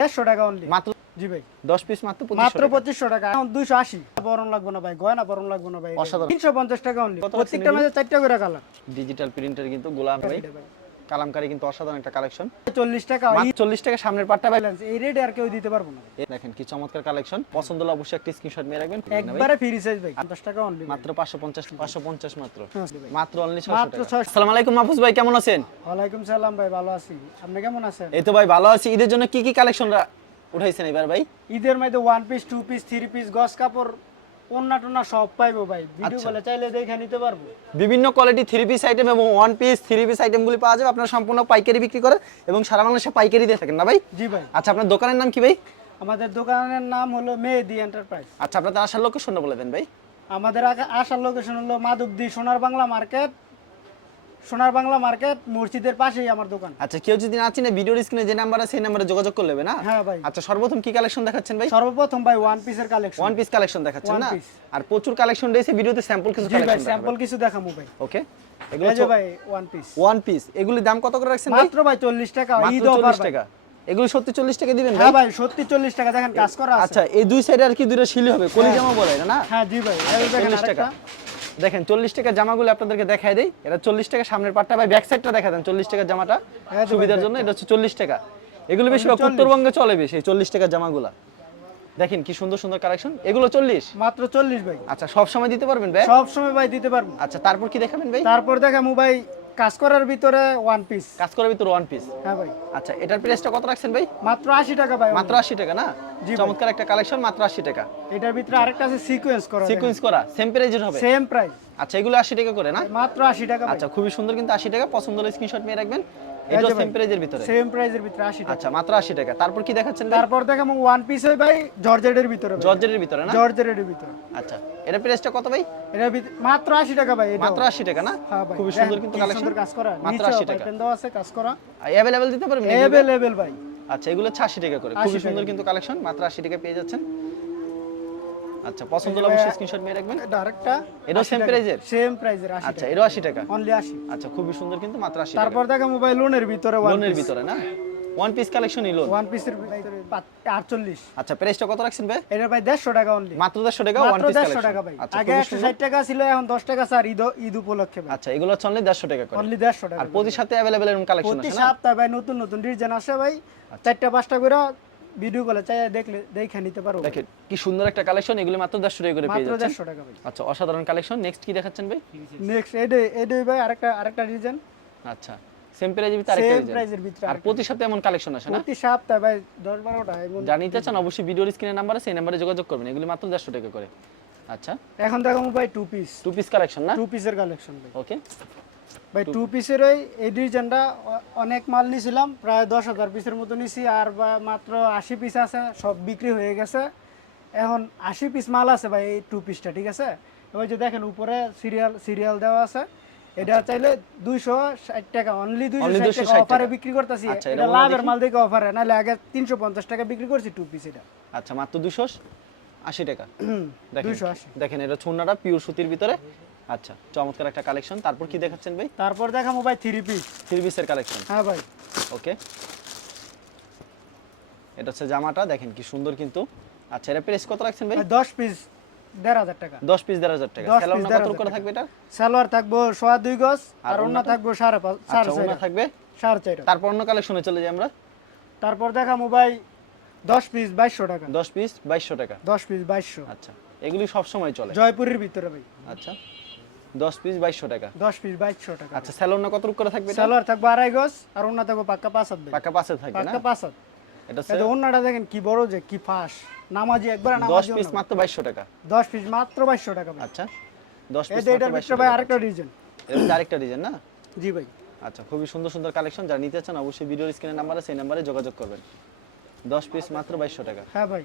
150 টাকা অনলি মাত্র। জি ভাই 10 পিস মাত্র 2500 টাকা। এখন 280 বরণ লাগবে না ভাই, গয়না বরণ লাগবে না ভাই। অসাধারণ। 350 টাকা অনলি। কত প্রত্যেকটা মাঝে 4টা করে কালার। ডিজিটাল প্রিন্টের কিন্তু গোলাম ভাই কালামকারী কিন্তু অসাধারণ একটা কালেকশন। 40 টাকা মাত্র 40 টাকা সামনের পাটটা ভাই। এই রেটে আর কেউ দিতে পারবো না। দেখেন কি চমৎকার কালেকশন, পছন্দ হলে অবশ্যই একটা স্ক্রিনশট নিয়ে রাখবেন। একবারে ফ্রি সাইজ ভাই 50 টাকা অনলি। মাত্র 550 মাত্র। হ্যাঁ। মাত্র অনলি 600 মাত্র টাকা। 600। আসসালামু আলাইকুম মাহফুজ ভাই, কেমন আছেন? ওয়ালাইকুম সালাম ভাই, ভালো আছি। আপনি কেমন আছেন? এই তো ভাই ভালো আছি। ঈদের জন্য কি কি কালেকশন উঠাইছেন এবার ভাই? ঈদের মধ্যে 1 পিস 2 পিস 3 পিস গস কাপড় ওন্না টোনা সব পাইবো ভাই। ভিডিও কলে চাইলে দেখে নিতে পারবো। বিভিন্ন কোয়ালিটি 3 পিস আইটেম এবং 1 পিস 3 পিস আইটেমগুলি পাওয়া যাবে। আপনারা সম্পূর্ণ পাইকারি বিক্রি করেন এবং সারা বাংলাদেশে পাইকারি দিয়ে থাকেন না ভাই? জি ভাই। আচ্ছা, আপনার দোকানের নাম কি ভাই? আমাদের দোকানের নাম হলো মেহেদি এন্টারপ্রাইজ। আচ্ছা, আপনাদের আসার লোকেশনটা বলে দেন ভাই। আমাদের আসার লোকেশন হলো মাধবদী সোনার বাংলা মার্কেট। সোনার বাংলা মার্কেট মসজিদের পাশেই আমার দোকান। আচ্ছা, কেউ যদি না চিনে ভিডিওর স্ক্রিনে যে নাম্বার আছে সেই নাম্বারে যোগাযোগ করে নেবে না? হ্যাঁ ভাই। আচ্ছা, সর্বপ্রথম কি কালেকশন দেখাচ্ছেন ভাই? সর্বপ্রথম ভাই 1 পিসের কালেকশন। 1 পিস কালেকশন দেখাচ্ছেন One না? piece। আর প্রচুর কালেকশন রয়েছে, ভিডিওতে স্যাম্পল কিছু জি ভাই, কালেকশন স্যাম্পল কিছু দেখামু ভাই। ওকে, এগুলো এই যে ভাই 1 পিস। 1 পিস, এগুলির দাম কত করে রাখছেন ভাই? মাত্র ভাই 40 টাকা ঈদ মাত্র অফার 40 টাকা। এগুলো সত্যি 40 টাকা দিবেন ভাই? হ্যাঁ ভাই, সত্যি 40 টাকা। দেখেন কাজ করা আছে। আচ্ছা, এই দুই সাইডে আর কি দুইটা শিলি হবে, কলিজামা বলে না? হ্যাঁ জি ভাই, এই দেখেন 40 টাকা। আরেকটা। দেখেন 40 টাকা জামাগুলো আপনাদেরকে দেখাই দেই। এটা 40 টাকা সামনের পাটটা ভাই, ব্যাক সাইডটা দেখা দেন 40 টাকা জামাটা হ্যাঁ জি ভাই, সুবিধার জন্য। এটা হচ্ছে 40 টাকা। এগুলো বেশিরভাগ 40 উত্তরবঙ্গে চলে বেশি এই 40 টাকা জামাগুলা। দেখেন কি সুন্দর সুন্দর কালেকশন, এগুলো 40 মাত্র 40 ভাই। আচ্ছা, সব সময় দিতে পারবেন ভাই? সব সময় ভাই দিতে পারবো। আচ্ছা, তারপর কি দেখাবেন ভাই? তারপর দেখামু ভাই কাজ করার ভিতরে 1 পিস। কাজ করার ভিতর 1 পিস। হ্যাঁ ভাই। আচ্ছা, এটার প্রাইসটা কত রাখছেন ভাই? মাত্র 80 টাকা ভাই। মাত্র 80 টাকা না? জি ভাই। চমৎকার একটা কালেকশন, মাত্র 80 টাকা। এটার ভিতরে আরেকটা আছে সিকোয়েন্স করা। সিকোয়েন্স করা, সেম প্রাইজের হবে? Same price. আচ্ছা, এগুলো 80 টাকা করে না? মাত্র 80 টাকা ভাই। আচ্ছা, খুবই সুন্দর কিন্তু 80 টাকা। পছন্দ হলে স্ক্রিনশট নিয়ে রাখবেন। এটা সেম প্রাইজের ভিতরে? সেম প্রাইজের ভিতরে 80 টাকা। আচ্ছা, মাত্র 80 টাকা। তারপর কি দেখাচ্ছেন ভাই? তারপর দেখামু 1 পিস ভাই জর্জেটের ভিতরে ভাই। জর্জেটের ভিতরে না? জর্জেটের ভিতরে। আচ্ছা, এটা প্রাইসটা কত ভাই? এটার ভিতরে মাত্র 80 টাকা ভাই। এটা মাত্র 80 টাকা না? হ্যাঁ ভাই। খুবই সুন্দর কিন্তু কালেকশন। সুন্দর কাজ করা। মাত্র নিচে 80 টাকা। প্যাটার্ন দেওয়া আছে, কাজ করা। अवेलेबल দিতে পারবেন? अवेलेबल ভাই। আচ্ছা, এগুলো 80 টাকা করে। 80 খুবই সুন্দর টাকা। কিন্তু কালেকশন, মাত্র 80 টাকা পেয়ে যাচ্ছেন। আচ্ছা, পছন্দ হলে অবশ্যই স্ক্রিনশট নিয়ে রাখবেন। এটা আরেকটা। এটাও সেম প্রাইজের? সেম প্রাইজের 80 আচ্ছা, টাকা। এটাও 80 টাকা? অনলি 80। আচ্ছা, খুবই সুন্দর কিন্তু মাত্র 80 টাকা। তারপর দেখামু ভাই লোনের ভিতরে 1 লোনের পিস। ভিতরে না? 1 পিস কালেকশন ইলো। 1 পিসের ভিতরে 48। আচ্ছা, প্রাইসটা কত রাখছেন ভাই? এটা ভাই 150 টাকা অনলি। মাত্র 150 টাকা 1 মাত্র পিস 150 কালেকশন। টাকা ভাই। আচ্ছা, আগে খুবই 160 টাকা ছিল, এখন 10 টাকা স্যার ঈদ উপলক্ষে ভাই। আচ্ছা, এগুলো হচ্ছে অনলি 150 টাকা করে। অনলি 150 টাকা। আর প্রতি সাথে अवेलेबल এরকম কালেকশন প্রতি আছে না? সপ্তাহে ভাই নতুন নতুন ডিজাইন আসে ভাই। 4টা 5টা করে ভিডিও কলে চাই দেখে নিতে পারো। দেখেন কি সুন্দর একটা কালেকশন, এগুলো মাত্র 150 টাকা করে পেয়ে মাত্র যাচ্ছেন। 150 টাকা ভাই। আচ্ছা, অসাধারণ কালেকশন। নেক্সট কি দেখাচ্ছেন ভাই? নেক্সট এডে ভাই আরেকটা ডিজাইন। আচ্ছা, সেম প্রাইজের ভিতরে আরেকটা সেম ডিজাইন। প্রাইজের ভিতরে আর প্রতি সপ্তাহে এমন কালেকশন আসে না? প্রতি সপ্তাহে ভাই 10-12টা এমন। জানিতে চান অবশ্যই ভিডিওর স্ক্রিনে নাম্বার আছে, সেই নাম্বারে যোগাযোগ করবেন। এগুলো মাত্র 150 টাকা করে। আচ্ছা, এখন দেখামু ভাই 2 পিস। 2 পিস কালেকশন না? 2 পিসের কালেকশন ভাই। ওকে, ভাই 2 পিসের এই ডিজাইনটা অনেক মাল নিছিলাম, প্রায় 10,000 পিসের মতো নিছি। আর মাত্র 80 পিস আছে, সব বিক্রি হয়ে গেছে। এখন 80 পিস মাল আছে ভাই এই 2 পিসটা, ঠিক আছে? ওই যে দেখেন উপরে সিরিয়াল দেওয়া আছে। এটা চাইলে 260 টাকা, অনলি 260 টাকা অফারে বিক্রি করতেছি। আচ্ছা, এটা লাভের মাল দেখে অফারে, নাহলে আগে 350 টাকা বিক্রি করছি 2 পিস এটা। আচ্ছা, মাত্র 280 টাকা। দেখেন 280। দেখেন, এটা ছুন্নাটা পিওর সুতির ভিতরে। আচ্ছা, চমৎকার একটা কালেকশন। তারপর কি দেখাচ্ছেন ভাই? তারপর দেখামু ভাই 3 পিস। 3 পিসের কালেকশন। হ্যাঁ ভাই। ওকে, এটা হচ্ছে জামাটা, দেখেন কি সুন্দর কিন্তু। আচ্ছা, এটা প্রাইস কত রাখছেন ভাই? 10 পিস 1,500 টাকা। 10 পিস 1,500 টাকা। 10 সালোয়ার পিস কত 1,500 করে থাকবে এটা? সালোয়ার থাকবো 2.5 গজ, আর আর ওন্না ওড়নাটা? থাকবো 5.5 আচ্ছা, ওনা থাকবে 4.5। তারপর অন্য কালেকশনে চলে যাই আমরা। তারপর দেখামু ভাই 10 পিস 2200 টাকা। 10 পিস 2200 টাকা। 10 পিস 2200। আচ্ছা, এগুলি সব সময় চলে? জয়পুরের ভিতরে ভাই। আচ্ছা, 10 পিস 2200 টাকা। 10 পিস 2200 টাকা। আচ্ছা, সালোয়ার কত করে থাকবে এটা? সালোয়ার থাকবো 2.5 গজ, আর ওন্না থাকবো পাক্কা 5 হাত ভাই। পাকা পাশে থাকবে না? পাক্কা 5 হাত। এটা এই যে ওন্নাটা দেখেন কি বড়, যে কি ফাঁস, নামাজি একবার 10 নামাজি। পিস মাত্র 2200 টাকা। 10 পিস মাত্র 2200 টাকা ভাই। আচ্ছা, 10 এই পিস যে মাত্র এটার 2200 ভিতরে ভাই টাকা। আরেকটা ডিজাইন। এটা আরেকটা ডিজাইন না? জি ভাই। আচ্ছা, খুবই সুন্দর সুন্দর কালেকশন। যারা নিতে চান অবশ্যই ভিডিওর স্ক্রিনে নাম্বার আছে, সেই নাম্বারে যোগাযোগ করবেন। 10 পিস মাত্র 2200 টাকা। হ্যাঁ ভাই।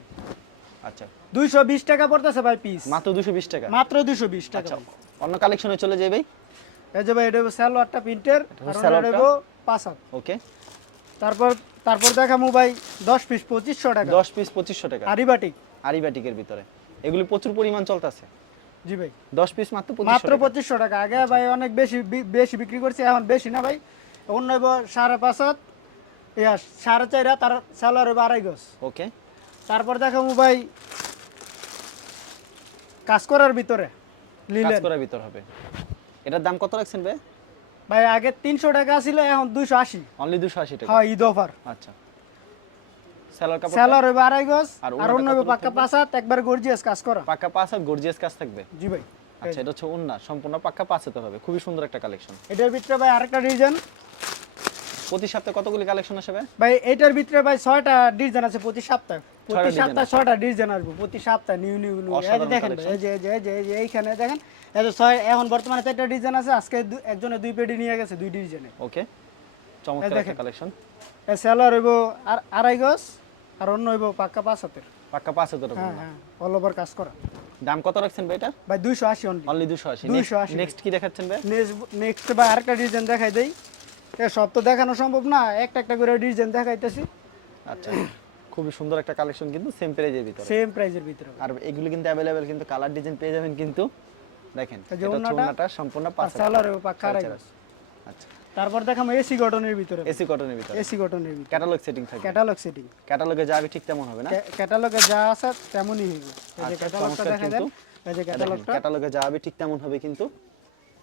আচ্ছা, 220 টাকা পড়তেছে ভাই পিস। মাত্র 220 টাকা। মাত্র 220 টাকা আচ্ছা, ভাই। অন্য কালেকশনে চলে যাই ভাই। এই যে ভাই এটা সালোয়ারটা প্রিন্টের, আর সালোয়ারটা? ওন্নাটা 5 হাত। ওকে, তারপর দেখামু ভাই 10 পিস 2500 টাকা। 10 পিস 2500 টাকা। আরিবাটিক। আরিবাটিকের ভিতরে এগুলি প্রচুর পরিমাণ চলতেছে। জি ভাই। 10 পিস মাত্র 2500 মাত্র টাকা। 2500 টাকা। আগে ভাই অনেক বেশি বিক্রি করছি, এখন বেশি না ভাই। অন্য 5.5 হাত, ইয়া 4.5 হাত, আর সালোয়ার হবে 2.5 গজ। ওকে, তারপর দেখাবো ভাই কাজ করার ভিতরে কাজ লিলেন। করার ভিতর হবে। এটার দাম কত রাখছেন ভাই? ভাই আগে 300 টাকা ছিল, এখন 280। অনলি 280 টাকা। হ্যাঁ, ঈদ অফার। আচ্ছা, সেলার কাপড় সালোয়ার হবে 2.5 গজ, আর আর ওড়নাটা অন্য হবে কত পাক্কা থাকবে? 5 হাত, একবার গর্জিয়াস কাজ করা। পাক্কা পাঁচ আর গর্জিয়াস কাজ থাকবে। জি ভাই। আচ্ছা, এটা হচ্ছে ওড়না, সম্পূর্ণ পাক্কা পাঁচে তো হবে। খুবই সুন্দর একটা কালেকশন। এটার ভিতরে ভাই আরেকটা ডিজাইন। প্রতি সপ্তাহে কতগুলি কালেকশন আসবে? ভাই এটার ভিতরে ভাই 6টা ডিজাইন আছে প্রতি সপ্তাহে। প্রতি design সপ্তাহে 6টা ডিজাইন আসবে প্রতি সপ্তাহে, নিউ নিউ নিউ। এই যে অসাধারণ দেখেন ভাই, collection। এই যে এইখানে দেখেন, এই যে 6, এখন বর্তমানে 4টা ডিজাইন আছে। আজকে একজনে 2 পেডি নিয়ে গেছে 2 ডিজাইনে। ওকে, চমৎকার একটা দেখেন। কালেকশন। এই সেলার হইব আর 2.5 গজ, আর অন্য হইব পাক্কা 5 হাতের। পাক্কা পাঁচে তো হ্যাঁ হ্যাঁ, অল ওভার কাজ করা। দাম কত রাখছেন ভাই এটা? ভাই 280 অনলি। অনলি 280। 280 নেক্সট কি দেখাচ্ছেন ভাই? নেক্সট ভাই আরেকটা ডিজাইন দেখাই দেই। এ সব তো দেখানো সম্ভব না, একটা একটা করে ডিজাইন দেখাইতেছি। আচ্ছা, খুবই সুন্দর একটা কালেকশন, কিন্তু সেম প্রাইজের ভিতরে। সেম প্রাইজের ভিতরে। আর এগুলো কিন্তু অ্যাভেলেবেল, কিন্তু কালার ডিজাইন পেয়ে যাবেন কিন্তু। দেখেন, এই যে এটা হচ্ছে ওড়নাটা, ওড়নাটা সম্পূর্ণ আর পাঁচে। সেলার হইব পাক্কা 2.5 গজ। আচ্ছা, তারপর দেখাম এসি কটনের ভিতরে। এসি কটনের ভিতরে এসি কটনের ভিতরে ক্যাটালগ সেটিং থাকবে। Catalogue setting. ক্যাটালগে যাবে ঠিক তেমন হবে না? ক্যাটালগে যা আছে তেমনই হইব। এই যে আচ্ছা, ক্যাটালগটা চমৎকার দেখা দেন, কিন্তু। এই যে ক্যাটালগটা, ক্যাটালগে যাবে ঠিক তেমন হবে কিন্তু।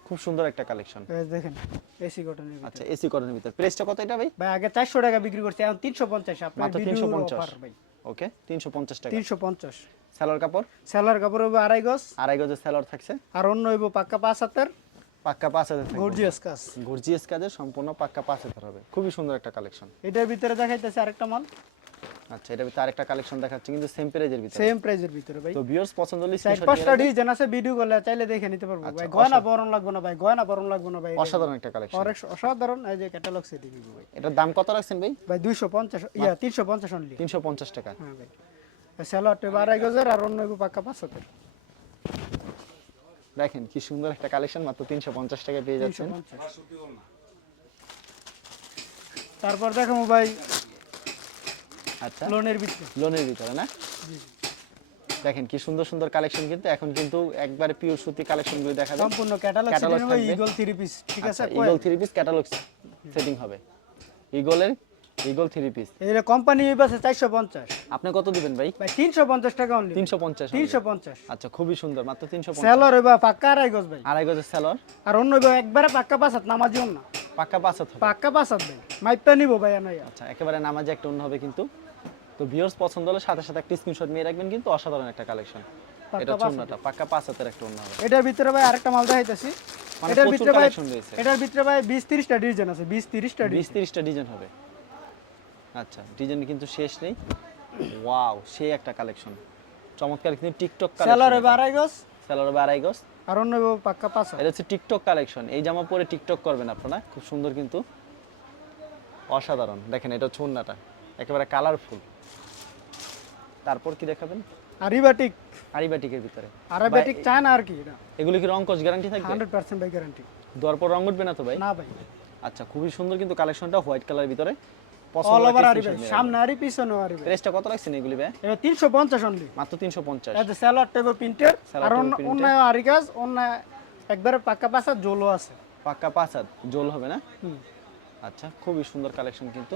খুব সুন্দর একটা কালেকশন। এই দেখেন এসি কটনের ভিতরে। আচ্ছা, এসি কটনের ভিতরে প্রাইসটা কত এটা ভাই? ভাই আগে 400 টাকা বিক্রি করছে, এখন 350। আপনার মাত্র ভিডিও 350। অফার ভাই। ওকে, 350 টাকা। 350। সেলার কাপড় সেলার কাপড় হইব 2.5 গজ, 2.5 গজের সেলার থাকছে। আর অন্য হইব পাক্কা 5 হাতের পাক্কা পাঁচে থাকবে। গর্জিয়াস কাজ। গর্জিয়াস কাজে সম্পূর্ণ পাক্কা পাঁচে হবে। খুবই সুন্দর একটা কালেকশন। এটার ভিতরে দেখাইতেছে আরেকটা মাল, আচ্ছা, এটা ভিতরে আরেকটা কালেকশন দেখাচ্ছে, কিন্তু সেম প্রাইজের ভিতরে। সেম প্রাইজের ভিতরে ভাই। তো ভিউয়ার্স পছন্দ হলে 4-5টা ডিজাইন আছে, ভিডিও করলে চাইলে দেখে নিতে পারবো ভাই। গয়না বরণ লাগবে না ভাই, গয়না বরণ লাগবে না ভাই। অসাধারণ একটা কালেকশন। অসাধারণ। এই যে ক্যাটালগ সেটিং ভাই। এটার দাম কত রাখছেন ভাই? ভাই 250, 350 অনলি। 350 টাকা। হ্যাঁ ভাই। সেলারটা 2.5 গজের, আর অন্য পাক্কা 5 হাতের। দেখেন কি সুন্দর একটা কালেকশন, মাত্র 350 টাকায় পেয়ে যাচ্ছেন। 350। তারপর দেখাবো ভাই আচ্ছা, লোনের ভিতরে। লোনের ভিতরে না? দেখেন কি সুন্দর সুন্দর কালেকশন, কিন্তু এখন কিন্তু একবারে পিওর সুতি কালেকশনগুলো দেখা যায়। সম্পূর্ণ ক্যাটালগ Catalog সেটিং ভাই, থাকবে। ইগল 3 পিস, ঠিক আছে? আচ্ছা, ইগল 3 পিস ক্যাটালগ সেটিং হবে। Eagle 3 piece. এটা কোম্পানি পাশে 450। আপনি কত দিবেন ভাই? ভাই 350 টাকা অনলি। 350 only। 350। আচ্ছা, খুবই সুন্দর, মাত্র 350। সেলার হইবা পাক্কা 2.5 গজ ভাই, 2.5 গজের সেলর, আর অন্য হইবা একবারে পাক্কা 5 হাত, নামাজিও না। পাক্কা পাঁচ হবে। পাক্কা 5 হাত ভাই, মাইপটা নিব ভাই আনাই। আচ্ছা, একেবারে নামাজে একটা অন্য হবে কিন্তু। তো ভিউয়ার্স পছন্দ হলে সাথে সাথে একটা স্ক্রিনশট নিয়ে রাখবেন, কিন্তু অসাধারণ একটা কালেকশন। এটা হচ্ছে অন্যটা পাক্কা পাঁচ হাতের একটা অন্য হবে। এটার ভিতরে ভাই আরেকটা মাল দেখাইতেছি। মানে এটার প্রচুর ভিতরে ভাই, কালেকশন রয়েছে। এটার ভিতরে ভাই 20-30টা ডিজাইন আছে, 20-30টা 20-30টা ডিজাইন হবে। আচ্ছা, ডিজাইন কিন্তু শেষ নেই। ওয়াও, সেই একটা কালেকশন, চমৎকার কিন্তু টিকটক কালেকশন। সেলার হইবা 2.5 গজ, সেলর হবে 2.5 গজ, আর অন্য হইবা পাক্কা 5 হাত। এটা হচ্ছে টিকটক কালেকশন। এই জামা পরে টিকটক করবেন আপনারা, খুব সুন্দর কিন্তু, অসাধারণ। দেখেন, এটা হচ্ছে ওড়নাটা, একেবারে কালারফুল। তারপর কি দেখাবেন? আরিবাটিক। আরিবাটিকের ভিতরে আরিবাটিক চায় না আর কি এটা। এগুলো কি রং কস গ্যারান্টি থাকবে? 100% ভাই গ্যারান্টি। দেওয়ার পর রং উঠবে না তো ভাই? না ভাই। আচ্ছা, খুবই সুন্দর কিন্তু কালেকশনটা, হোয়াইট কালারের ভিতরে। অল ওভার আরি ভাই, সামনে আরি পিছনে আরি ভাই। প্রাইসটা কত রাখছেন এগুলি ভাই? এটা 350 অনলি। মাত্র 350। এই যে সেলার টেবো প্রিন্টের, Salwar আর table অন্য printed। অন্য আরি গাছ, অন্য একবারে পাক্কা 5 হাত জোলও আছে। পাক্কা পাঁচ হাত জোল হবে না? হুম। আচ্ছা, খুবই সুন্দর কালেকশন কিন্তু,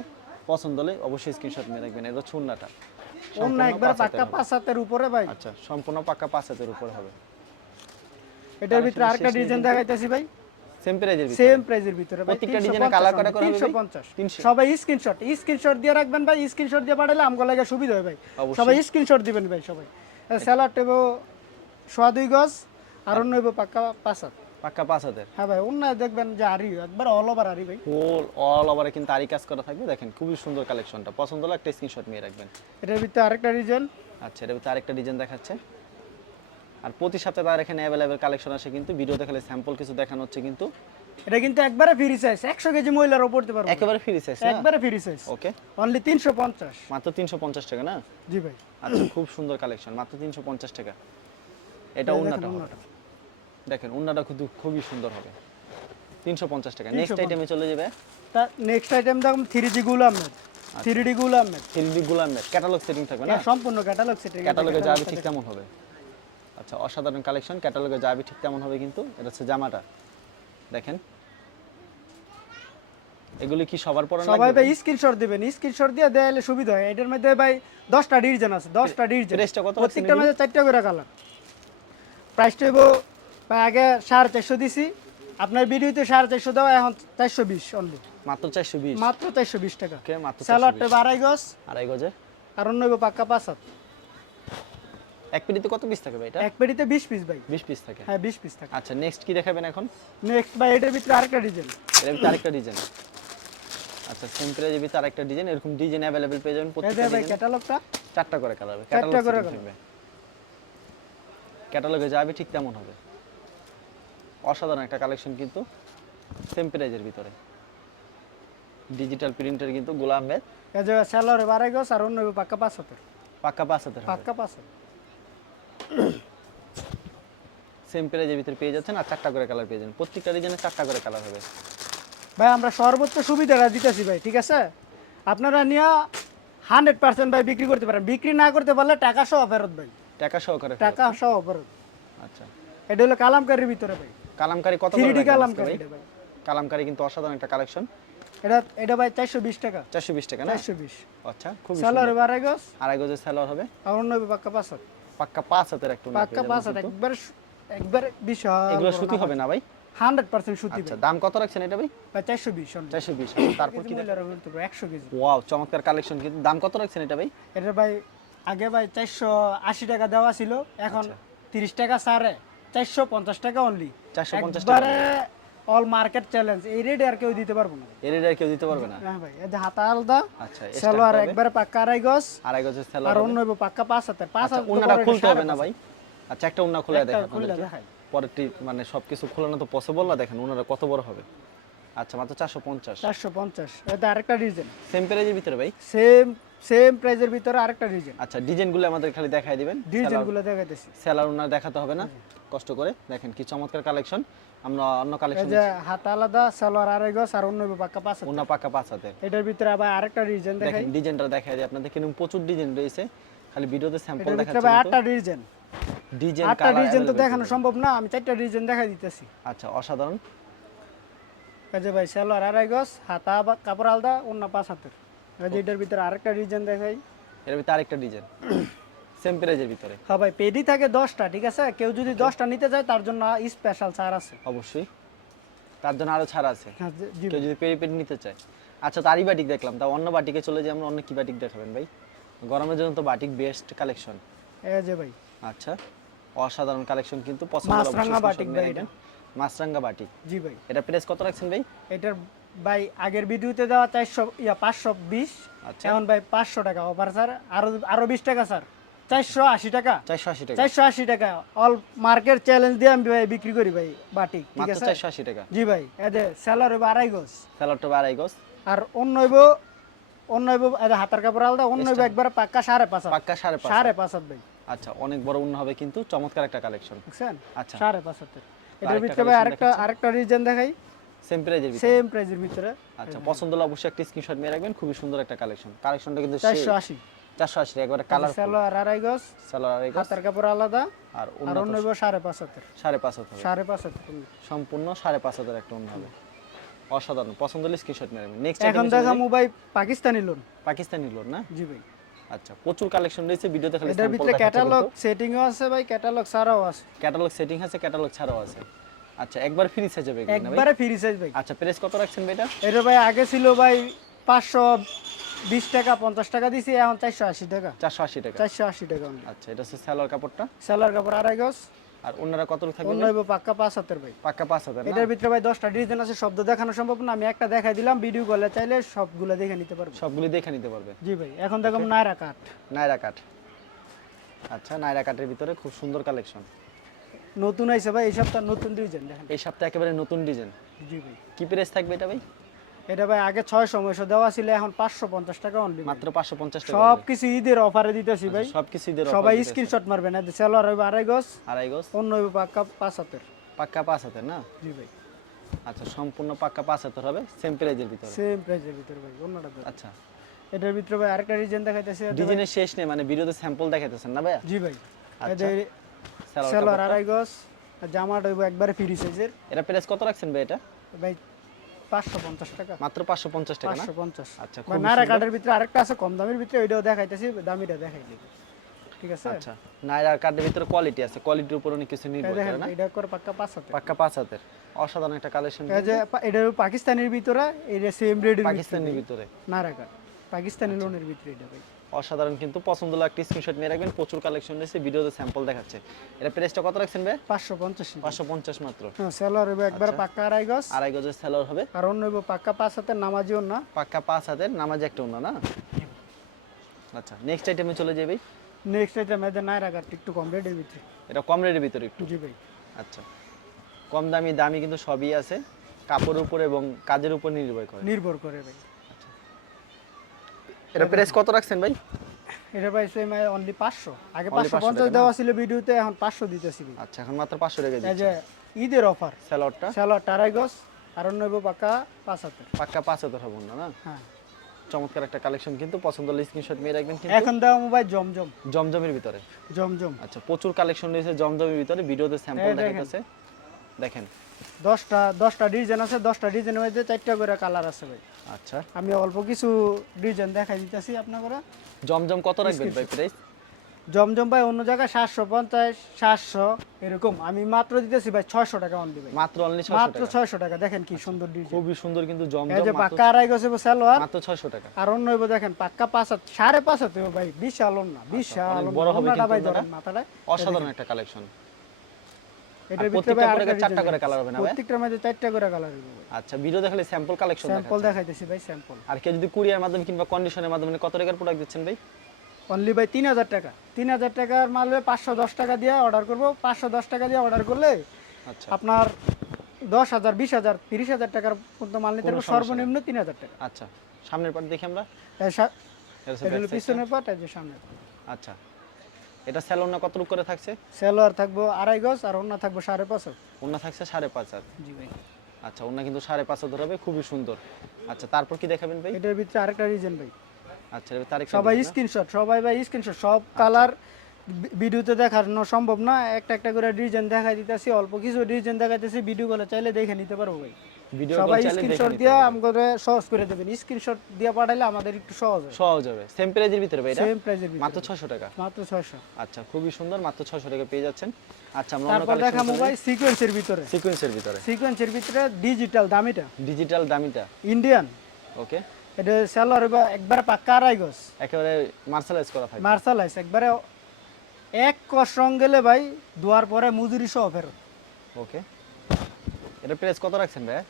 পছন্দ হলে অবশ্যই স্ক্রিনশট নিয়ে রাখবেন। এটা হচ্ছে ওড়নাটা, অন্য একবারে পাক্কা 5 হাতের উপরে ভাই। আচ্ছা, সম্পূর্ণ পাক্কা পাঁচ হাতের উপরে হবে। এটার ভিতরে আরেকটা ডিজাইন দেখাইতেছি ভাই, সেম প্রাইজের ভিতরে। সেম প্রাইজের ভিতরে ভাই। প্রত্যেকটা ডিজাইনে কালার করা করা হবে ভাই? 350। 300। সবাই স্ক্রিনশট দিয়ে রাখবেন ভাই, স্ক্রিনশট দিয়ে পাঠালে আমগো লাগে সুবিধা হয় ভাই। অবশ্যই। সবাই স্ক্রিনশট দিবেন ভাই সবাই। সেলার টেবো 2.5 গজ, আর অন্য হইব পাক্কা 5 হাত। পাক্কা পাঁচ হাতের। হ্যাঁ ভাই, অন্য দেখবেন যে আরি একবার অল ওভার আরি ভাই। অল ওভারে কিন্তু আরি কাজ করা থাকবে। দেখেন, খুবই সুন্দর কালেকশনটা, পছন্দ হলে একটা স্ক্রিনশট নিয়ে রাখবেন। এটার ভিতরে আরেকটা ডিজাইন। আচ্ছা, এর ভিতরে আরেকটা ডিজাইন দেখাচ্ছে। আর প্রতি সপ্তাহে তার এখানে অ্যাভেলেবেল কালেকশন আসে, কিন্তু ভিডিও দেখালে স্যাম্পল কিছু দেখানো হচ্ছে কিন্তু। এটা কিন্তু একবারে ফ্রি সাইজ, 100 কেজি মহিলারও পড়তে পারবে। একেবারে ফ্রি সাইজ না? একবারে ফ্রি সাইজ। ওকে, অনলি 350। মাত্র 350 টাকা না? জি ভাই। আচ্ছা, খুব সুন্দর কালেকশন, মাত্র 350 টাকা। এটা ওড়নাটা হবে। দেখেন, ওড়নাটা কিন্তু খুবই সুন্দর হবে। 350 টাকা। নেক্সট আইটেমে চলে যাবে। তা নেক্সট আইটেম দেখুন 3D গুল আহমেদ। 3D গুল আহমেদ। 3D গোলাম মেট ক্যাটালগ সেটিং থাকবে না? সম্পূর্ণ ক্যাটালগ সেটিং। ক্যাটালগে যাবে ঠিক তেমন হবে। আচ্ছা, অসাধারণ কালেকশন, ক্যাটালগে যাবে ঠিক তেমন হবে কিন্তু। এটা হচ্ছে জামাটা, দেখেন এগুলি কি সবার পরা সবাই লাগবে? ভাই স্ক্রিনশট দিবেন, স্ক্রিনশট দিয়ে দেয়ালে সুবিধা হয়। এটার মধ্যে ভাই 10টা ডিজাইন আছে, 10টা ডিজাইন, প্রাইসটা কত রাখছেন প্রত্যেকটার এগুলি? মধ্যে 4টা করে কালার। প্রাইসটা হইব ভাই আগে 450 দিছি, আপনার ভিডিওতে 450 দাও, এখন 420 অনলি, মাত্র 420। মাত্র 420 টাকা। ওকে, মাত্র সালোয়ারটা 420। আড়াই গজ, আড়াই গজের। আর অন্য হইব পাক্কা 5 হাত। এক পেটিতে কত পিস থাকে ভাই এটা? এক পেটিতে 20 পিস ভাই। 20 পিস থাকে। হ্যাঁ 20 পিস থাকে। আচ্ছা, নেক্সট কি দেখাবেন এখন? নেক্সট ভাই এটার ভিতরে আরেকটা ডিজাইন। এর ভিতরে আরেকটা ডিজাইন। আচ্ছা, সেম প্রাইজের ভিতরে আরেকটা ডিজাইন, এরকম ডিজাইন अवेलेबल পেয়ে যাবেন এই প্রত্যেকটা যে ভাই ডিজাইন। ক্যাটালগটা, 4টা করে কালার হবে। চারটা করে ক্যাটালগে যাবে ঠিক তেমন হবে। অসাধারণ একটা কালেকশন কিন্তু সেম প্রাইজের ভিতরে। ডিজিটাল প্রিন্টের কিন্তু গোলাম আহমেদ। এই যে সালোয়ারের আড়াই গজ, আর অন্য হইব পাক্কা 5 হাতের, পাক্কা 5 হাতের হবে। পাক্কা 5 হাত। সেম প্রাইজের ভিতরে পেয়ে যাচ্ছেন, আর 4টা করে কালার পেয়ে যাবেন। প্রত্যেকটা ডিজাইনে 4টা করে কালার হবে। ভাই আমরা সর্বোচ্চ সুবিধাটা দিতেছি ভাই, ঠিক আছে? আপনারা নিয়ে 100% ভাই বিক্রি করতে পারেন, বিক্রি না করতে পারলে টাকা সহ ফেরত ভাই, টাকা সহকারে ফেরত। টাকা সহ ফেরত। আচ্ছা, এটা হলো কালামকারীর ভিতরে ভাই, কালামকারী কত করে 3D রাখবেন আজকে কালামকারী ভাই? এটা ভাই। কালামকারী কিন্তু অসাধারণ একটা কালেকশন। এটা ভাই 420 টাকা, 420 টাকা না? 420। আচ্ছা, খুব সালোয়ারের আড়াই গজ, আড়াই গজের সালোয়ার হবে। আর অন্য হইব পাক্কা 5 হাত, পাক্কা 5 হাতের একটা উন্নত পাক্কা পেয়ে 5 যাবেন হাত। কিন্তু। একবার বিশাল এগুলো বড় সুতি না হবে না ভাই? 100% সুতি আচ্ছা, ভাই। দাম কত রাখছেন এটা ভাই? ভাই 420 অনলি। 420। তারপর কি দেখেন? মহিলারা বলতে পারে 100 কেজি। ওয়াও, চমৎকার কালেকশন কিন্তু। দাম কত রাখছেন এটা ভাই? এটা ভাই আগে ভাই 480 টাকা দেওয়া ছিল, এখন 30 টাকা ছাড়ে 450 টাকা অনলি। 450 টাকা। একবারে অল মার্কেট চ্যালেঞ্জ, এই রেটে আর কেউ দিতে পারবো না। এর আর কেউ দিতে পারবে না। হ্যাঁ ভাই, এই যে হাতা আলাদা, আচ্ছা, সালোয়ার একবারে পাক্কা আড়াই গজ, আড়াই গজের আর সালোয়ার অন্য হইব পাক্কা 5 হাতের। 5 হাত ওন্নাটা খুলতে হবে না ভাই? আচ্ছা, একটা ওন্না খুলে একটা দেখেন খুলে আপনাদেরকে। দেখাই। পরেরটি মানে সবকিছু খোলানো তো পসিবল না, দেখেন ওনারা কত বড় হবে। আচ্ছা, মাত্র 450। 450। এটা আরেকটা ডিজাইন, সেম প্রাইজের ভিতরে ভাই? সেম প্রাইজের ভিতরে আরেকটা ডিজাইন। আচ্ছা, ডিজাইনগুলো আমাদের খালি দেখাই দিবেন। ডিজাইনগুলো দেখাইতেছি। সেলার ওনার দেখাতে হবে না কষ্ট করে। দেখেন কি চমৎকার কালেকশন। আমরা অন্য এই কালেকশন যে হাতা আলাদা, সালোয়ার আড়াই গজ, আর অন্য হইব পাক্কা 5 হাত। ওনা পাক্কা 5 হাতের। এটার ভিতরে আবার আরেকটা ডিজাইন দেখাই। দেখেন ডিজাইনটা দেখাই দিই আপনাদের, কিন্তু প্রচুর ডিজাইন রয়েছে, খালি ভিডিওতে স্যাম্পল এটার ভিতরে দেখাচ্ছি ভাই কিন্তু। 8টা ডিজাইন, ডিজাইন 8টা ডিজাইন তো দেখানো সম্ভব না, আমি 4টা ডিজাইন দেখাই দিতেছি। আচ্ছা, অসাধারণ। এই যে ভাই সালোয়ার আড়াই গজ, হাতা বা কাপড় আলাদা, অন্য 5 হাতের। এই যে এটার ভিতরে আরেকটা ডিজাইন দেখাই। এর ভিতরে আরেকটা ডিজাইন সেম প্রাইজের ভিতরে। হ্যাঁ ভাই, পেডি থাকে 10টা, ঠিক আছে? কেউ যদি 10টা নিতে চায় তার জন্য স্পেশাল ছাড় আছে। অবশ্যই, তার জন্য আরো ছাড় আছে হ্যাঁ, জি কেউ ভাই। যদি পেরি পেরি নিতে চায়। আচ্ছা, তারই বাটিক দেখলাম, তা অন্য বাটিকে চলে যাই আমরা। অন্য কি বাটিক দেখাবেন ভাই? গরমের জন্য তো বাটিক বেস্ট কালেকশন। এই যে ভাই আচ্ছা, অসাধারণ কালেকশন কিন্তু। পছন্দ হলে মাছরাঙা অবশ্যই বাটিক screenshot ভাই নিয়ে রাখবেন। মাছরাঙ্গা বাটিক। জি ভাই। এটা প্রাইস কত রাখছেন ভাই? এটার ভাই আগের ভিডিওতে দেওয়া 520, আচ্ছা, এখন ভাই 500 টাকা অফার স্যার, আরো 20 টাকা স্যার, 480 টাকা। 480 টাকা। 480 টাকা অল মার্কেট চ্যালেঞ্জ দিয়ে আমি ভাই বিক্রি করি ভাই বাটিক, ঠিক মাত্র আছে? 480 টাকা। জি ভাই। এই যে সেলার হইব আড়াই গজ, স্যালাডটা আড়াই গজ, আর অন্য হইব এই যে হাতার কাপড় আলাদা, অন্য হইব একবার পাক্কা 5.5 হাত। পাক্কা 5.5। 5.5 হাত ভাই, আচ্ছা, অনেক বড় উন্ন হবে কিন্তু। চমৎকার একটা কালেকশন। বুঝছেন? আচ্ছা, 5.5 হাতের। এটার আরেকটা ভিতরে ভাই collection আরেকটা ডিজাইন দেখাই, সেম প্রাইজের ভিতরে। সেম প্রাইজের ভিতরে। আচ্ছা, পছন্দ হলে অবশ্যই একটা স্ক্রিনশট নিয়ে রাখবেন। খুবই সুন্দর একটা কালেকশন। কালেকশনটা কিন্তু সেই 480। 480 একবারে কালার সেলার আড়াই গজ, সালোয়ার আড়াই গজ, হাতার কাপড় আলাদা, আর আর উন্নত অন্য হইব 5.5 হাতের। 5.5 হাত হবে। 5.5 হাতের। সম্পূর্ণ 5.5 হাতের একটা উন্ন হবে। অসাধারণ। পছন্দ হলে স্ক্রিনশট নিয়ে রাখবেন। নেক্সট এখন দেখামু ভাই পাকিস্তানি লোন। পাকিস্তানি লোন না? জি ভাই। আচ্ছা, প্রচুর কালেকশন রয়েছে, ভিডিওতে খালি এটার ভিতরে ক্যাটালগ সেটিংও আছে ভাই, ক্যাটালগ ছাড়াও আছে। ক্যাটালগ সেটিং আছে, ক্যাটালগ ছাড়াও আছে। আচ্ছা, একবার ফ্রি সাইজ হবে এগুলো না ভাই? একবারে ফ্রি সাইজ ভাই। আচ্ছা, প্রাইস কত রাখছেন ভাই এটা? এটা ভাই আগে ছিল ভাই 520 টাকা, 50 টাকা দিছি, এখন 480 টাকা। 480 টাকা। 480 টাকা অনলি। আচ্ছা, এটা হচ্ছে সালোয়ার কাপড়টা। সেলার কাপড় আড়াই গজ, আর ওনারা কত থাকবে অন্য ভাই? হইব পাক্কা 5 হাতের ভাই। পাক্কা 5 হাজার না? এটার ভিতরে ভাই 10টা ডিজাইন আছে, শব্দ দেখানো সম্ভব না, আমি একটা দেখাই দিলাম, ভিডিও কলে চাইলে সবগুলো দেখে নিতে পারবে। সবগুলি দেখে নিতে পারবে। জি ভাই। এখন দেখুন নায়রা কাট, নায়রা কাট। আচ্ছা, নায়রা কাটের ভিতরে খুব সুন্দর কালেকশন। নতুন আইছে ভাই, এই সপ্তাহ নতুন ডিজাইন দেখেন। এই সপ্তাহে একেবারে নতুন ডিজাইন। জি ভাই। কি প্রাইস থাকবে এটা ভাই? এটা ভাই আগে 600 দেওয়া ছিল, এখন 550 টাকা অনলি। মাত্র 550 টাকা। সব কিছু ঈদের অফারে দিতেছি ভাই, সবকিছু দিয়ে সবাই স্ক্রিনশট মারবেন। এই সেলার হইব আড়াই গজ, আড়াই গজ, অন্য হইব পাক্কা 5 হাতের। পাক্কা 5 হাজার না? জি ভাই। আচ্ছা, সম্পূর্ণ পাক্কা 5 হাজার হবে, সেম প্রাইজের ভিতরে। সেম প্রাইসের ভিতরে ভাই, অন্যটা ভাই। আচ্ছা, এটার ভিতরে ভাই আরেকটা ডিজাইন দেখাইতেছি। ডিজাইনের শেষ নেই, মানে ভিডিওতে স্যাম্পল দেখাইতেছেন না ভাই? জি ভাই। আচ্ছা, সেলার সালোয়ার আড়াই গজ, আর জামাটা হইব একবারে ফ্রি সাইজের। এটা প্রাইস কত রাখছেন ভাই এটা? ভাই 550 টাকা। মাত্র 550 টাকা না? 550। আচ্ছা, বা খুবই নায়রা সুন্দর। কার্ডের ভিতরে আরেকটা আছে কম দামের ভিতরে, ওইটাও দেখাইতেছি, দামিটা দেখাই দিই। ঠিক আছে? আচ্ছা, নায়রা কার্ডের ভিতরে কোয়ালিটি আছে, কোয়ালিটির উপর অনেক কিছু এই নির্ভর দেখেন করে না? এটা করে পাক্কা 5 হাতে। পাক্কা 5 হাতের অসাধারণ একটা কালেকশন, এই যে এটা পাকিস্তানের ভিতরে, এটা সেম রেডের পাকিস্তানের ভিতরে নায়রা কার্ড। পাকিস্তানি লোনের ভিতরে এটা ভাই। অসাধারণ কিন্তু পছন্দ হলে একটা স্ক্রিনশট নিয়ে রাখবেন, প্রচুর কালেকশন রয়েছে, ভিডিওতে স্যাম্পল দেখাচ্ছে। এটা প্রাইসটা কত রাখছেন ভাই? 550। 550 মাত্র। হ্যাঁ, সেলর হবে একবার আচ্ছা। পাক্কা আড়াই গজ, আড়াই গজের সেলর হবে, আর অন্য হবে পাক্কা 5 হাতের নামাজিও না। পাক্কা 5 হাতের, নামাজ একটা ওন্না না? আচ্ছা, নেক্সট আইটেমে চলে যাই ভাই। নেক্সট আইটেম এদের নায়রা কার্ড একটু কম রেটের ভিতরে। এটা কম রেটের ভিতরে একটু। জি ভাই। আচ্ছা, কম দামি দামি কিন্তু সবই আছে, কাপড়ের উপর এবং কাজের উপর নির্ভর করে। নির্ভর করে ভাই। এটা প্রাইস কত রাখছেন ভাই? এটা ভাই সেম অনলি 500। আগে Only 500 550 টাকা দেওয়া ছিল ভিডিওতে, এখন 500 দিতেছি ভাই। আচ্ছা, এখন মাত্র 500 টাকা এই দিচ্ছি। যে ঈদের অফার, সেলরটা সেলর আড়াই গজ, আর অন্য হবে পাক্কা 5 হাতের। পাক্কা 5 হাজার হবে ওন্না না? হ্যাঁ, চমৎকার একটা কালেকশন কিন্তু, পছন্দ হলে স্ক্রিনশট নিয়ে রাখবেন কিন্তু। এখন দেওয়া মোবাইল জমজম। জমজমের ভিতরে জমজম আচ্ছা, প্রচুর কালেকশন রয়েছে জমজমের ভিতরে, ভিডিওতে স্যাম্পল এই দেখেন। দেখাচ্ছে। দেখেন 10টা ডিজাইন আছে, 10টা ডিজাইনের মধ্যে 4টা করে কালার আছে ভাই। আচ্ছা, আমি অল্প কিছু ডিজাইন দেখাই দিতেছি আপনারা। জমজম কত রাখবেন ভাই প্রাইস? জমজম ভাই অন্য জায়গায় 750 700 এরকম, আমি মাত্র দিতেছি ভাই 600 টাকা অনলি ভাই। মাত্র অনলি 600 মাত্র টাকা। 600 টাকা। দেখেন কি সুন্দর ডিজাইন। খুবই সুন্দর কিন্তু এই জমজম, যে মাত্র পাক্কা আড়াই গজ হবে সালোয়ার, মাত্র 600 টাকা। আর অন্য হইব দেখেন পাক্কা 5 হাত 5.5 হাত হবে ভাই, বিশাল না বিশাল অনেক বড় হবে ওন্নাটা কিন্তু ভাই ওন্নাটা। ধরেন মাথাটা। অসাধারণ একটা কালেকশন। এটার আর ভিতরে প্রত্যেকটা ভাই করে আরেকটা 4টা করে ডিজাইন কালার হবে না ভাই? প্রত্যেকটার মধ্যে 4টা করে কালার হবে ভাই। আচ্ছা, ভিডিও দেখালে স্যাম্পল কালেকশন স্যাম্পল দেখাচ্ছেন। দেখাইতেছি ভাই, স্যাম্পল। আর কেউ যদি কুরিয়ার মাধ্যমে কিংবা কন্ডিশনের মাধ্যমে কত টাকার প্রোডাক্ট দিচ্ছেন ভাই? অনলি ভাই 3000 টাকা। 3000 টাকার মাল 510 টাকা দিয়ে অর্ডার করব। 510 টাকা দিয়ে অর্ডার করলে আচ্ছা আপনার 10,000 20,000 30,000 টাকার পর্যন্ত মাল নিতে কোনো পারবো, সমস্যা সর্বনিম্ন 3000 টাকা। আচ্ছা, সামনের পার্ট দেখি আমরা। এই সা- এটা হচ্ছে এটা হলো back side টা। পিছনের পাট, এই যে সামনে। আচ্ছা, এটা স্যালোন না কতটুকু করে থাকছে? সেলোয়ার থাকবো আড়াই গজ, আর অন্য থাকবো 5.5 হাত। ওন্না থাকছে 5.5 হাত। জি ভাই। আচ্ছা, ওন্না কিন্তু 5.5 হাত হবে, খুবই সুন্দর। আচ্ছা, তারপর কি দেখাবেন ভাই? এটার ভিতরে আরেকটা ডিজাইন ভাই। আচ্ছা, এবার তারিখ সবাই স্ক্রিনশট, সবাই ভাই স্ক্রিনশট। সব কালার ভিডিওতে দেখানো সম্ভব না, একটা একটা করে ডিজাইন দেখাই দিতেছি, অল্প কিছু ডিজাইন দেখাইতেছি, ভিডিও গুলো চাইলে দেখে নিতে পারবো ভাই। ভিডিও সবাই স্ক্রিনশট দিয়ে আমাদের সহজ করে দেবেন, স্ক্রিনশট দিয়ে পাঠাইলে আমাদের একটু সহজ হয়। সহজ হবে। সেম প্রাইজের ভিতরে ভাই এটা? সেম প্রাইজের মাত্র 600 টাকা। মাত্র 600। আচ্ছা, খুবই সুন্দর, মাত্র 600 টাকা পেয়ে যাচ্ছেন। আচ্ছা, আমরা অন্য তারপর কালেকশন দেখাবো ভাই সিকোয়েন্সের ভিতরে। সিকোয়েন্সের ভিতরে সিকোয়েন্সের ভিতরে ডিজিটাল দামিটা ডিজিটাল দামিটা। ইন্ডিয়ান। ওকে, এটা সেলর একবার পাক্কা আড়াই গজ, একেবারে মার্শালাইজ করা থাকে। মার্শালাইজ একবারে এক কস রং গেলে ভাই দুয়ার পরে মজুরি সহ ফেরত। ওকে, এটা প্রাইস কত রাখছেন ভাই?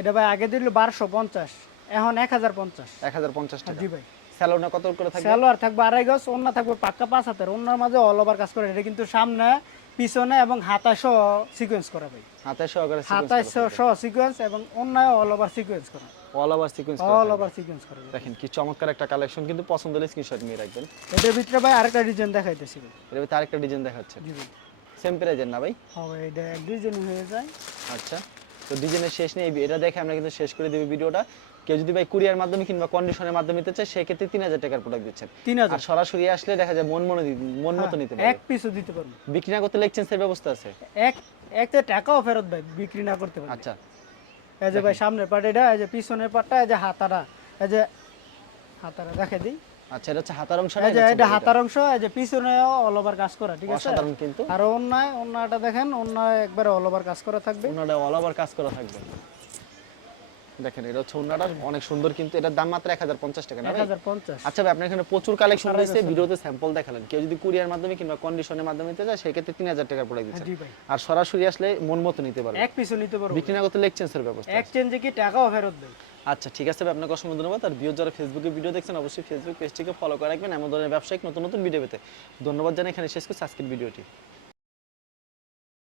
এটা ভাই আগে দিল 1250, এখন 1050। 1050 টাকা। জি ভাই। স্যালোনা কত করে থাকবে? সালোয়ার থাকবে আড়াই গজ, ওন্না থাকবে পাক্কা 5 হাতের, ওন্নার মাঝে অল ওভার কাজ করে। এটা কিন্তু সামনে পিছনে এবং হাতায় সহ সিকোয়েন্স করা ভাই। হাতে সহকারে হাতায় সহ সিকোয়েন্স এবং ওন্নায় অল ওভার সিকোয়েন্স করা, all over sequence all over sequence করা ভাই। দেখেন কি চমৎকার একটা কালেকশন, কিন্তু পছন্দ হলে স্ক্রিনশট নিয়ে রাখবেন। এটার ভিতরে ভাই আরেকটা ডিজাইন দেখাইতেছি ভাই। এর ভিতরে আরেকটা ডিজাইন দেখাচ্ছে, জি ভাই। সেম প্রাইজের না ভাই? হ্যাঁ ভাই, এটা এক ডিজাইন হয়ে যায়। আচ্ছা, তো ডিজাইনের শেষ নেই, এটা দেখে আমরা কিন্তু শেষ করে দেব ভিডিওটা। কেউ যদি ভাই কুরিয়ার মাধ্যমে কিংবা কন্ডিশনের মাধ্যমে নিতে চায়, সেক্ষেত্রে 3000 টাকার প্রোডাক্ট দিচ্ছেন। 3000 আর সরাসরি আসলে দেখা যায় মন মতো নিতে এক পারবে। পিসও দিতে পারবো। বিক্রি না করতে এক্সচেঞ্জের ব্যবস্থা আছে। একটা টাকাও ফেরত ভাই বিক্রি না করতে পারবে। আচ্ছা, এই যে ভাই সামনের পাট এটা, এই যে পিছনের পাটটা, এই যে হাতাটা, এই যে হাতাটা দেখে দিই। আচ্ছা, এটা হচ্ছে হাতার অংশ। এই যে এটা হাতার অংশ, এই যে পিছনে অল ওভার কাজ করা, ঠিক আছে? অসাধারণ কিন্তু। আর ওন্নাটা দেখেন, ওন্নায় একবারে অল ওভার কাজ করা থাকবে। ওনাটা অল ওভার কাজ করা থাকবে। দেখেন, এটা হচ্ছে ওনাটা অনেক সুন্দর, কিন্তু এটার দাম মাত্র 1050 টাকা না ভাই? 1050। আচ্ছা ভাই, আপনার এখানে প্রচুর কালেকশন রয়েছে, ভিডিওতে স্যাম্পল দেখালেন। কেউ যদি কুরিয়ার মাধ্যমে কিংবা কন্ডিশনের মাধ্যমে নিতে চায়, সেক্ষেত্রে 3000 টাকার প্রোডাক্ট দিচ্ছেন। জি ভাই। আর সরাসরি আসলে মন মতো নিতে পারবে। এক পিসও নিতে পারবো। বিক্রি না করতে এক্সচেঞ্জের ব্যবস্থা আছে। এক্সচেঞ্জে কি টাকাও ফেরত দেয়। আচ্ছা, ঠিক আছে ভাই, আপনাকে অসংখ্য ধন্যবাদ। আর ভিউয়ার যারা ফেসবুকে ভিডিও দেখছেন, অবশ্যই ফেসবুক পেজটিকে ফলো করে রাখবেন এমন ধরনের ব্যবসায়িক নতুন নতুন ভিডিও পেতে। ধন্যবাদ জানাই, এখানে শেষ করছি আজকের ভিডিওটি।